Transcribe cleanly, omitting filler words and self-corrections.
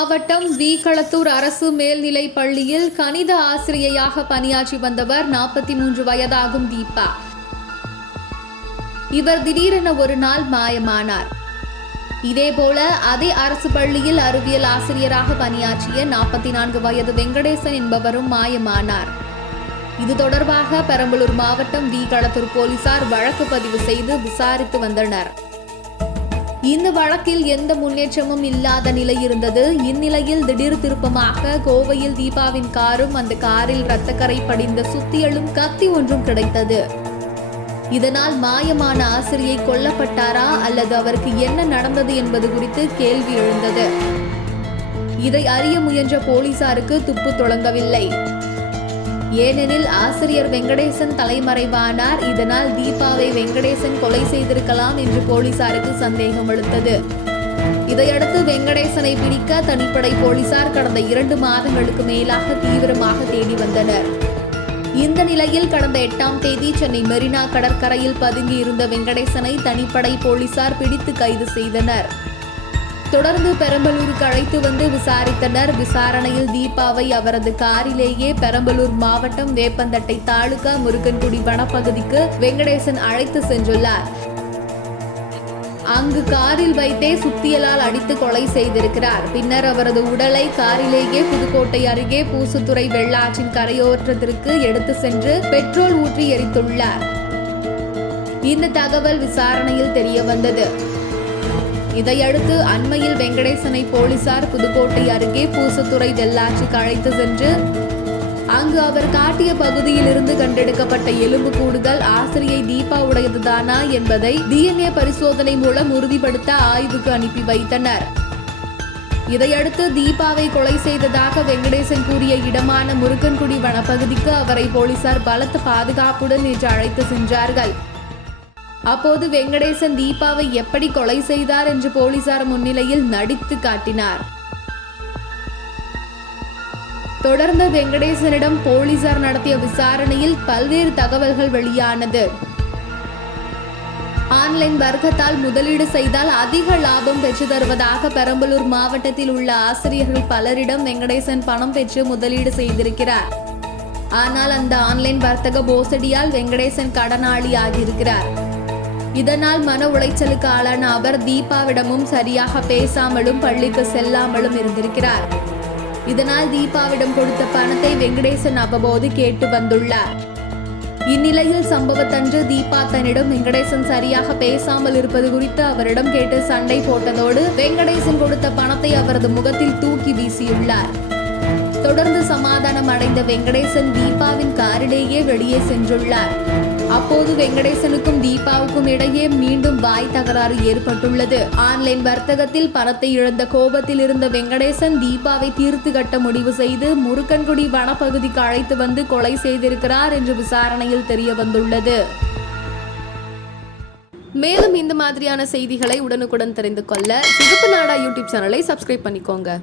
மாவட்டம் வீக்களத்தூர் அரசு மேல்நிலைப் பள்ளியில் கணித ஆசிரியையாக பணியாற்றி வந்தவர் 43 வயதாகும் தீபா. இவர் திடீரென ஒரு நாள் மாயமானார். இதேபோல அதே அரசு பள்ளியில் அறிவியல் ஆசிரியராக பணியாற்றிய 44 வயது வெங்கடேசன் என்பவரும் மாயமானார். இது தொடர்பாக பெரம்பலூர் மாவட்டம் வீக்களத்தூர் போலீசார் வழக்கு பதிவு செய்து விசாரித்து வந்தனர். இந்த வழக்கில் எந்த முன்னேற்றமும் இல்லாத நிலை இருந்தது. இந்நிலையில் திடீர் திருப்பமாக கோவையில் தீபாவின் காரும் அந்த காரில் இரத்தக்கரை படிந்த சுத்தியலும் கத்தி ஒன்றும் கிடைத்தது. இதனால் மாயமான ஆசிரியை கொல்லப்பட்டாரா அல்லது அவருக்கு என்ன நடந்தது என்பது குறித்து கேள்வி எழுந்தது. இதை அறிய முயன்ற போலீசாருக்கு துப்பு தொடங்கவில்லை. ஏனெனில் ஆசிரியர் வெங்கடேசன் தலைமறைவானார். இதனால் தீபாவை வெங்கடேசன் கொலை செய்திருக்கலாம் என்று போலீசாருக்கு சந்தேகம் எழுந்தது. இதையடுத்து வெங்கடேசனை பிடிக்க தனிப்படை போலீசார் கடந்த 2 மாதங்களுக்கு மேலாக தீவிரமாக தேடி வந்தனர். இந்த நிலையில் கடந்த 8ஆம் தேதி சென்னை மெரினா கடற்கரையில் பதுங்கி இருந்த வெங்கடேசனை தனிப்படை போலீசார் பிடித்து கைது செய்தனர். தொடர்ந்து பெரம்பலூருக்கு அழைத்து வந்து விசாரித்தனர். விசாரணையில் தீபாவை அவரது காரிலேயே பெரம்பலூர் மாவட்டம் வேப்பந்தட்டை தாலுகா முருகன்குடி வனப்பகுதிக்கு வெங்கடேசன் அழைத்து சென்றுள்ளார். அங்கு காரில் வைத்தே சுத்தியலால் அடித்து கொலை செய்திருக்கிறார். பின்னர் அவரது உடலை காரிலேயே புதுக்கோட்டை அருகே பூசுத்துறை வெள்ளாற்றின் கரையோரத்திற்கு எடுத்து சென்று பெட்ரோல் ஊற்றி எரித்துள்ளார். இந்த தகவல் விசாரணையில் தெரிய வந்தது. இதையடுத்து அண்மையில் வெங்கடேசனை போலீசார் புதுக்கோட்டை அருகே பூசுத்துறை வெள்ளாற்றுக்கு அழைத்து சென்று அங்கு அவர் காட்டிய பகுதியில் இருந்து கண்டெடுக்கப்பட்ட எலும்பு கூடுகள் ஆசிரியை தீபா உடையதுதானா என்பதை DNA பரிசோதனை மூலம் உறுதிப்படுத்த ஆய்வுக்கு அனுப்பி வைத்தனர். இதையடுத்து தீபாவை கொலை செய்ததாக வெங்கடேசன் கூறிய இடமான முருகன்குடி வனப்பகுதிக்கு அவரை போலீசார் பலத்த பாதுகாப்புடன் நேற்று அழைத்து சென்றார்கள். அப்போது வெங்கடேசன் தீபாவை எப்படி கொலை செய்தார் என்று போலீசார் முன்னிலையில் நடித்து காட்டினார். தொடர்ந்து வெங்கடேசனிடம் போலீசார் நடத்திய விசாரணையில் பல்வேறு தகவல்கள் வெளியானது. ஆன்லைன் வர்த்தகத்தால் முதலீடு செய்தால் அதிக லாபம் பெற்று தருவதாக பெரம்பலூர் மாவட்டத்தில் உள்ள ஆசிரியர்கள் பலரிடம் வெங்கடேசன் பணம் பெற்று முதலீடு செய்திருக்கிறார். ஆனால் அந்த ஆன்லைன் வர்த்தக மோசடியால் வெங்கடேசன் கடனாளி ஆகியிருக்கிறார். இதனால் மன உளைச்சலுக்கு ஆளான அவர் தீபாவிடமும் சரியாக பேசாமலும் பள்ளிக்கு செல்லாமலும் இருந்திருக்கிறார். இதனால் தீபாவிடம் கொடுத்த பணத்தை வெங்கடேசன் அவ்வப்போது கேட்டு வந்துள்ளார். இந்நிலையில் சம்பவத்தன்று தீபா தன்னிடம் வெங்கடேசன் சரியாக பேசாமல் இருப்பது குறித்து அவரிடம் கேட்டு சண்டை போட்டதோடு வெங்கடேசன் கொடுத்த பணத்தை அவரது முகத்தில் தூக்கி வீசியுள்ளார். தொடர்ந்து சமாதானம் அடைந்த வெங்கடேசன் தீபாவின் காரிலேயே வெளியே சென்றுள்ளார். அப்போது வெங்கடேசனுக்கும் தீபாவுக்கும் இடையே மீண்டும் வாய் தகராறு ஏற்பட்டுள்ளது. ஆன்லைன் வர்த்தகத்தில் பணத்தை இழந்த கோபத்தில் இருந்த வெங்கடேசன் தீபாவை தீர்த்து கட்ட முடிவு செய்து முருகன்குடி வனப்பகுதிக்கு அழைத்து வந்து கொலை செய்திருக்கிறார் என்று விசாரணையில் தெரிய வந்துள்ளது. மேலும் இந்த மாதிரியான செய்திகளை உடனுக்குடன் தெரிந்து கொள்ள சிவப்பு நாடா யூடியூப் சேனலை சப்ஸ்கிரைப் பண்ணிக்கோங்க.